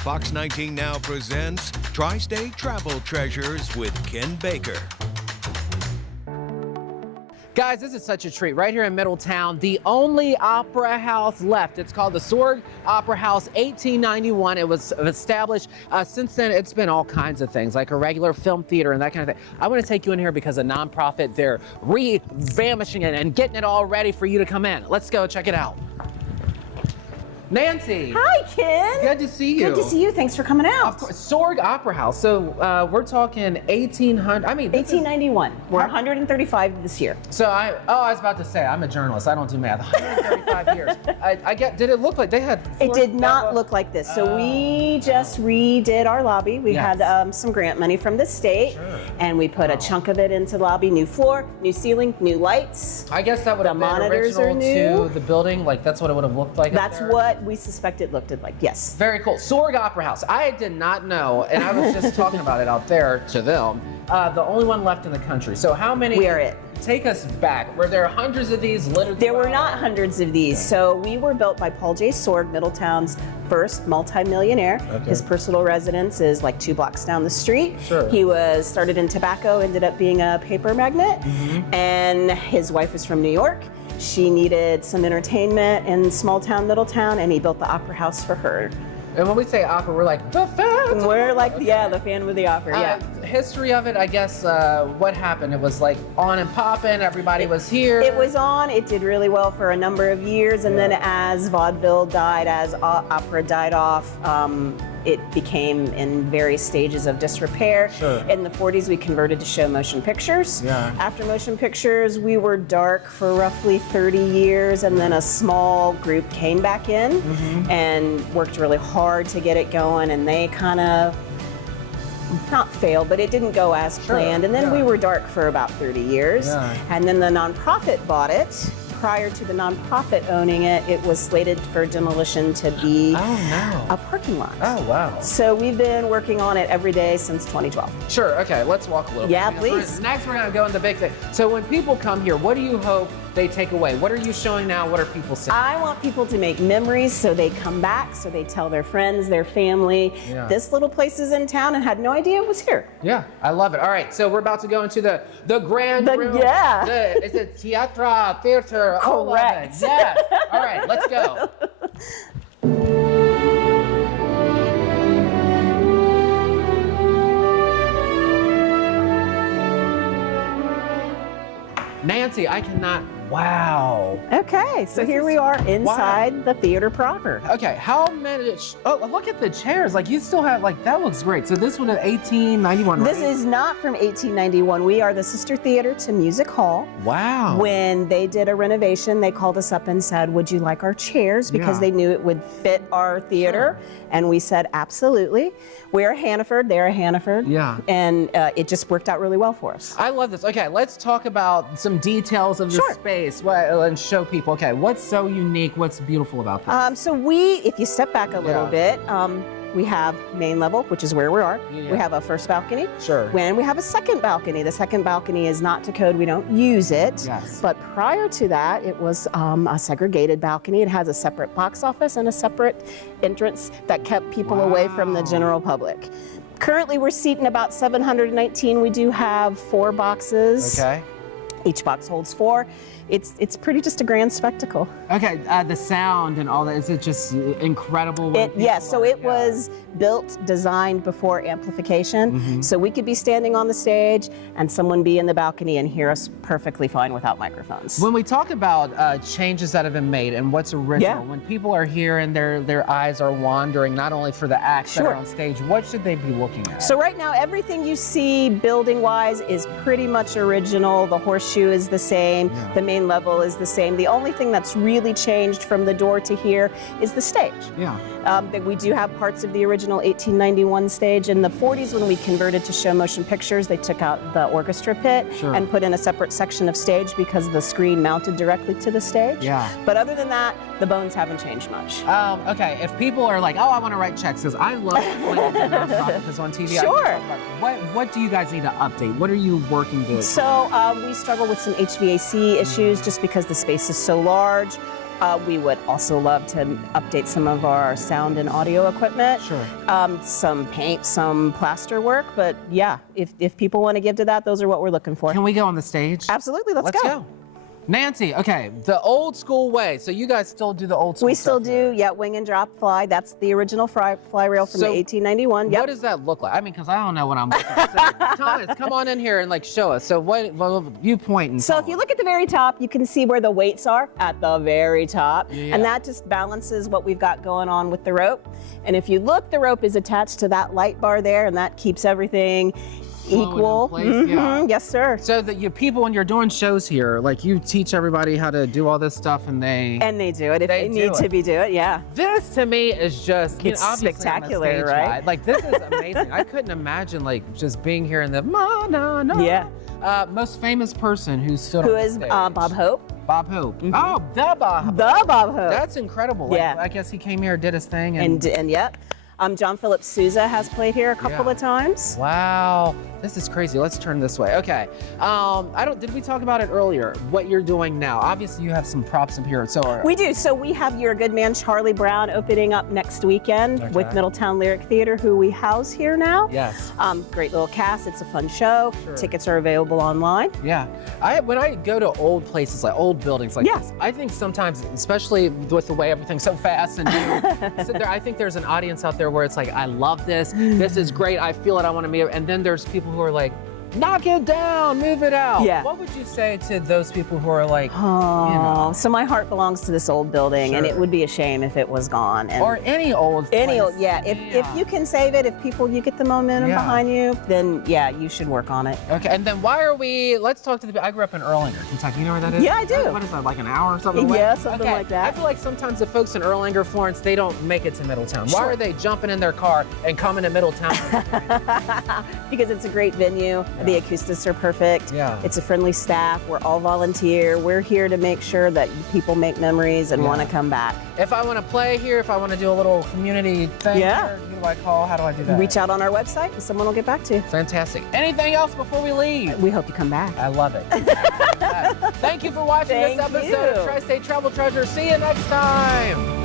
Fox 19 now presents Tri-State Travel Treasures with Ken Baker. Guys, this is such a treat. Right here in Middletown, the only opera house left. It's called the Sorg Opera House, 1891. It was established. Since then, it's been all kinds of things, like a regular film theater and that kind of thing. I want to take you in here because a nonprofit, they're re-vanishing it and getting it all ready for you to come in. Let's go check it out. Nancy. Hi, Ken. Good to see you. Good to see you. Thanks for coming out. Of course, Sorg Opera House. So we're talking 1800. I mean, 1891. We're 135 this year. So I was about to say, I'm a journalist. I don't do math. 135 years. I get. Did it look like they had? It did not look like this. So we just redid our lobby. We had some grant money from the state, and we put a chunk of it into the lobby. New floor, new ceiling, new lights. I guess that would have been monitors original are new to the building. Like that's what it would have looked like. That's what we suspect it looked like. Yes. Very cool. Sorg Opera House. I did not know, and I was just talking about it out there to them. The only one left in the country. So how many? We are it. Take us back. Were there hundreds of these littered? There were not hundreds of these. So we were built by Paul J. Sorg, Middletown's first multi-millionaire. Okay. His personal residence is like 2 blocks down the street. Sure. He was started in tobacco, ended up being a paper magnate, and his wife is from New York. She needed some entertainment in small town Middletown, and he built the Opera House for her. And when we say opera, we're like, the fan! We're like, yeah, the fan with the opera, yeah. History of it, I guess, what happened? It was like on and popping, everybody was here. It was on, it did really well for a number of years, and then as vaudeville died, as opera died off, it became in various stages of disrepair. Sure. In the 40s, we converted to show motion pictures. Yeah. After motion pictures, we were dark for roughly 30 years, and then a small group came back in and worked really hard to get it going, and they kind of, not failed, but it didn't go as planned. And then we were dark for about 30 years. Yeah. And then the nonprofit bought it. Prior to the nonprofit owning it, it was slated for demolition to be a parking lot. Oh, wow. So we've been working on it every day since 2012. Sure, okay, let's walk a little bit. Yeah, please. Next, we're gonna go in the big thing. So when people come here, what do you hope they take away? What are you showing now? What are people seeing? I want people to make memories so they come back, so they tell their friends, their family, this little place is in town and had no idea it was here. Yeah, I love it. All right, so we're about to go into the grand room. Is it theater? Correct. Yes. All right, let's go. Nancy, I cannot. Wow. Okay, so here we are inside the theater proper. Okay, how many? Oh, look at the chairs. Like you still have, like that looks great. So this one is 1891. This is not from 1891. We are the sister theater to Music Hall. Wow. When they did a renovation, they called us up and said, "Would you like our chairs?" Because they knew it would fit our theater, and we said, "Absolutely." We're Hannaford. They're Hannaford. Yeah. And it just worked out really well for us. I love this. Okay, let's talk about some details of the space and show people. Okay, what's so unique? What's beautiful about this? So if you step back a little bit, we have main level, which is where we are. We have a first balcony. Sure. When we have a second balcony. The second balcony is not to code. We don't use it. Yes. But prior to that, it was a segregated balcony. It has a separate box office and a separate entrance that kept people away from the general public. Currently, we're seating about 719. We do have 4 boxes. Okay. Each box holds 4. It's pretty just a grand spectacle. Okay, the sound and all that, is it just incredible? Yes, so it was built, designed before amplification. So we could be standing on the stage and someone be in the balcony and hear us perfectly fine without microphones. When we talk about changes that have been made and what's original, when people are here and their eyes are wandering, not only for the acts that are on stage, what should they be looking at? So right now, everything you see building-wise is pretty much original. The horseshoe is the same. The main level is the same. The only thing that's really changed from the door to here is the stage. We do have parts of the original 1891 stage. In the 40s, when we converted to show motion pictures, they took out the orchestra pit and put in a separate section of stage because the screen mounted directly to the stage. But other than that, the bones haven't changed much. Okay, if people are like, oh, I want to write checks, because I love when nonprofits on TV. What do you guys need to update? What are you working to? So we struggle with some HVAC issues just because the space is so large. We would also love to update some of our sound and audio equipment. Sure. Some paint, some plaster work, but yeah, if people want to give to that, those are what we're looking for. Can we go on the stage? Absolutely, let's go. Nancy, okay, the old school way. So you guys still do the old school We still stuff here. do, yeah, wing and drop fly. That's the original fly rail from So 1891. Yep. What does that look like? I mean, because I don't know what I'm looking at. So, Thomas, come on in here and like show us. So well, you point and So tell if you us. look at the very top, you can see where the weights are at the very top. Yeah. And that just balances what we've got going on with the rope. And if you look, the rope is attached to that light bar there, and that keeps everything equal. Flowing in place, yeah. Yes, sir. So that you people, when you're doing shows here, like you teach everybody how to do all this stuff, and they do it if they need to be do it. Yeah. This to me is just It's obviously I'm a spectacular, stage right? guy. Like this is amazing. I couldn't imagine like just being here in the Yeah. Most famous person who's stood Who on the is stage. Bob Hope? Bob Hope. Oh, the Bob Hope. The Bob Hope. That's incredible. Like, Yeah. I guess he came here, did his thing, and And yep. John Philip Sousa has played here a couple Yeah. of times. wow, this is crazy. Let's turn this way. Okay. Did we talk about it earlier? What you're doing now? Obviously, you have some props up here. So We do. So we have Your Good Man Charlie Brown opening up next weekend with Okay. Middletown Lyric Theater, who we house here now. yes. Great little cast. It's a fun show. Sure. Tickets are available online. Yeah, when I go to old places, like old buildings like Yeah. this, I think sometimes, especially with the way everything's so fast and new, I think there's an audience out there where it's like, I love this, this is great, I feel it, I want to be, and then there's people who are like, knock it down, move it out. Yeah. What would you say to those people who are like, Oh, so my heart belongs to this old building, and it Sure. would be a shame if it was gone. And or any old any old, place? yeah. If you can save it, if you get the momentum Yeah. behind you, then yeah, you should work on it. Okay, and then let's talk to the, I grew up in Erlanger, Kentucky. You know where that is? Yeah, I do. What is that, like an hour or something away? Yeah, something Okay, like that. I feel like sometimes the folks in Erlanger, Florence, they don't make it to Middletown. Why Sure. are they jumping in their car and coming to Middletown? Because it's a great venue. Yeah. The acoustics are perfect. Yeah. It's a friendly staff. We're all volunteer. We're here to make sure that people make memories and Yeah. want to come back. If I want to play here, if I want to do a little community thing Yeah. here, who do I call? How do I do that? Reach out on our website and someone will get back to you. Fantastic. Anything else before we leave? We hope you come back. I love it. Thank you for watching this Thank episode of you. Tri-State Travel Treasure. See you next time.